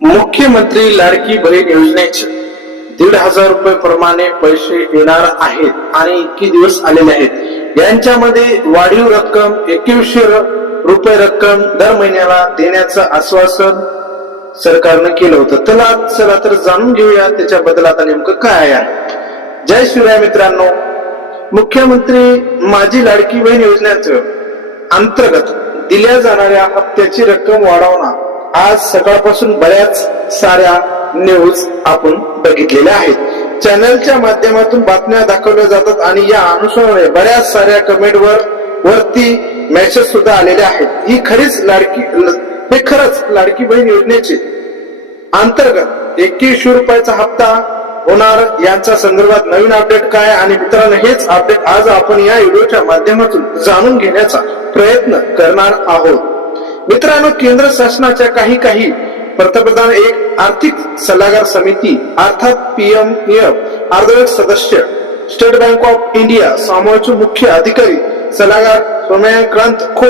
मुख्यमंत्री लाडकी बहीण योजनेचे 1,500 रुपये प्रमाणे पैसे येणार आहेत आणि इतके दिवस आलेले आहेत. यांच्यामध्ये वाढीव रक्कम 2100 रुपये रक्कम दर महिन्याला देण्याचं आश्वासन सरकारनं केलं होतं. चला तर जाणून घेऊया त्याच्याबद्दल आता नेमकं काय आहे. जय शिवराय मित्रांनो, मुख्यमंत्री माझी लाडकी बहीण योजनेच्या अंतर्गत दिल्या जाणाऱ्या हप्त्याची रक्कम वाढवणार आज सकाळपासून बऱ्याच साऱ्या न्यूज आपण बघितलेल्या आहेत. चॅनलच्या माध्यमातून बातम्या दाखवल्या जातात आणि या अनुषंगाने बऱ्याच साऱ्या वरती मेसेज सुद्धा आलेले आहेत. हे खरंच लाडकी बहीण योजनेचे अंतर्गत 2100 रुपयाचा हप्ता होणार यांच्या संदर्भात नवीन अपडेट काय आणि मित्रांनो हेच अपडेट आज आपण या व्हिडिओच्या माध्यमातून जाणून घेण्याचा प्रयत्न करणार आहोत. मित्रांनो, केंद्र शासनाच्या काही पंतप्रधान एक आर्थिक सल्लागार समिती अर्थात PMF अर्धवेळ सदस्य स्टेट बँक ऑफ इंडिया समूहाचे मुख्य अधिकारी सल्लागार सोमयाकांत खोस